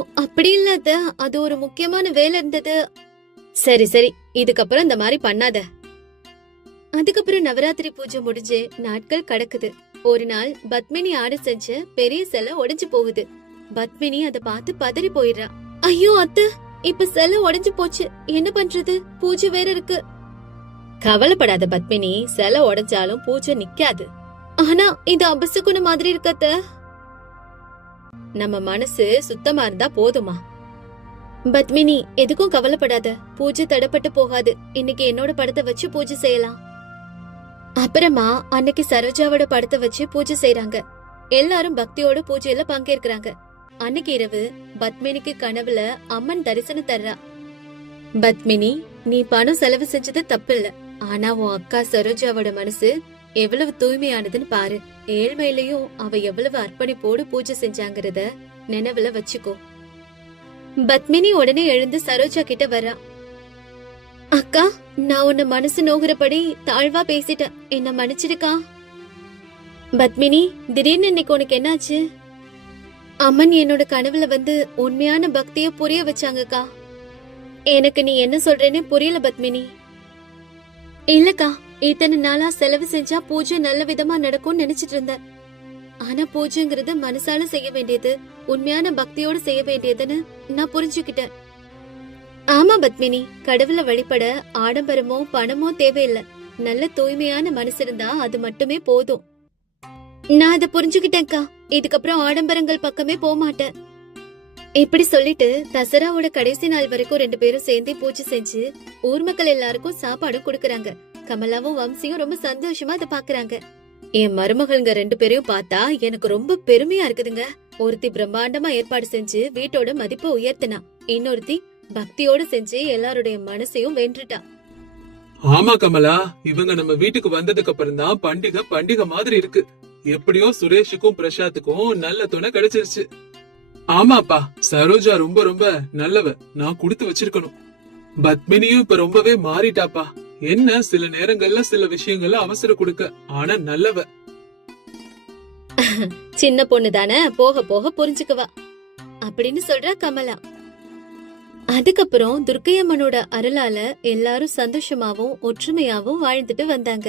ஐயோ அப்படி இல்லாத, அது ஒரு முக்கியமான வேலை இருந்தது. சரி சரி, இதுக்கப்புறம் இந்த மாதிரி பண்ணாத. அதுக்கப்புறம் நவராத்திரி பூஜை முடிஞ்சு நாட்கள் கடக்குது. ஒரு நாள் பத்மினி ஆடு செஞ்ச பெரிய சிலை உடைஞ்சு போகுது. பத்மினி அத பார்த்து பதறி போயிடுறா. ஐயோ அத்தை, இப்ப சிலை உடைஞ்சு போச்சு, என்ன பண்றது? பூஜை வேற இருக்கு. கவலைப்படாத பத்மினி, சிலை உடைஞ்சாலும் பூஜை நிக்காது. ஆனா இது அபசகுண மாதிரி இருக்கத்த. நம்ம மனசு சுத்தமா இருந்தா போதுமா? பத்மினி, எதுக்கும் கவலைப்படாத, பூஜை தடப்பட்டு போகாது. இன்னைக்கு என்னோட படத்தை வச்சு பூஜை செய்யலாம். அப்புறமா அன்னைக்கு சரோஜாவோட படத்தை வச்சு பூஜை செய்யறாங்க. எல்லாரும் பக்தியோட பூஜையில பங்கேற்கிறாங்க. அன்னைக்கு இரவு பத்மினிக்கு கனவுல அம்மன் தரிசனம் தர்றா. பத்மினி, நீ பணம் செலவு செஞ்சது தப்பில்ல. ஆனா உன் அக்கா சரோஜாவோட மனசு எவ்வளவு தூய்மையானதுன்னு பாரு. ஏழ்மையிலயும் அவ எவ்வளவு அர்ப்பணிப்போடு பூஜை செஞ்சாங்கறத நினைவுல வச்சுக்கோ. பத்மினி உடனே எழுந்து சரோஜா கிட்ட வர்றா. அக்கா, நான் உன்ன மனசு நோகுறபடி தாழ்வா பேசிட்டேன், என்ன மன்னிச்சிருக்கா. பத்மினி, திடீர்னு இன்னைக்கு உனக்கு என்னாச்சு? அம்மன் என்னோட கனவுல வந்து உண்மையான பக்திய புரிய வச்சாங்கக்கா. எனக்கு நீ என்ன சொல்றேன்னு புரியல பத்மினி. இல்லக்கா, இத்தனை நாளா செலவு செஞ்சா பூஜை நல்ல விதமா நடக்கும்னு நினைச்சிட்டு இருந்தேன். ஆனா பூஜைங்கிறது மனசால செய்ய வேண்டியது, உண்மையான பக்தியோட செய்ய வேண்டியதுன்னு நான் புரிஞ்சுக்கிட்டேன். ஆமா பத்மினி, கடவுளை வழிபட ஆடம்பரமோ பணமோ தேவையில்லை. நல்ல தூய்மையான மனசு இருந்தா அது மட்டுமே போதும். நான் அதை புரிஞ்சுக்கிட்டேன்க்கா. இதுக்கப்புறம் ஆடம்பரங்கள் பக்கமே போக மாட்டேன். இப்படி சொல்லிட்டு தசராவோட கடைசி நாள் வரைக்கும் 2 பேரும் சேர்ந்து பூஜை செஞ்சு ஊர் மக்கள் எல்லாருக்கும் சாப்பாடு கொடுக்கறாங்க. கமலாவும் வம்சியும் ரொம்ப சந்தோஷமா அதை பாக்குறாங்க. என் மருமகள்ங்க 2 பேரையும் பார்த்தா எனக்கு ரொம்ப பெருமையா இருக்குதுங்க. ஒருத்தி பிரம்மாண்டமா ஏற்பாடு செஞ்சு வீட்டோட மதிப்பை உயர்த்தினா, இன்னொருத்தி பக்தியோட செஞ்சு எல்லாருடைய மனசையும் வென்றுட்டா. ஆமா கமலா, இவங்க நம்ம வீட்டுக்கு வந்ததுக்கு அப்புறம் தான் பண்டிகை மாதிரி இருக்கு. எப்படியோ சுரேஷுக்கும் பிரசாத்துக்கும் நல்ல துணை கிடைச்சிருச்சு. ஆமாப்பா, சரோஜா ரொம்ப ரொம்ப நல்லவ, நான் கொடுத்து வச்சிருக்கணும். பத்மினியும் இப்ப ரொம்பவே மாறிட்டாப்பா. என்ன சில நேரங்கள்ல சில விஷயங்கள்ல அவசரம் கொடுக்க, ஆனா நல்லவ. சின்ன பொண்ணு தானே, போக போக புரிஞ்சுக்குவா அப்படின்னு சொல்றா கமலா. அதுக்கப்புறம் துர்க்கையம்மனோட அருளால எல்லாரும் சந்தோஷமாவும் ஒற்றுமையாவும் வாழ்ந்துட்டு வந்தாங்க.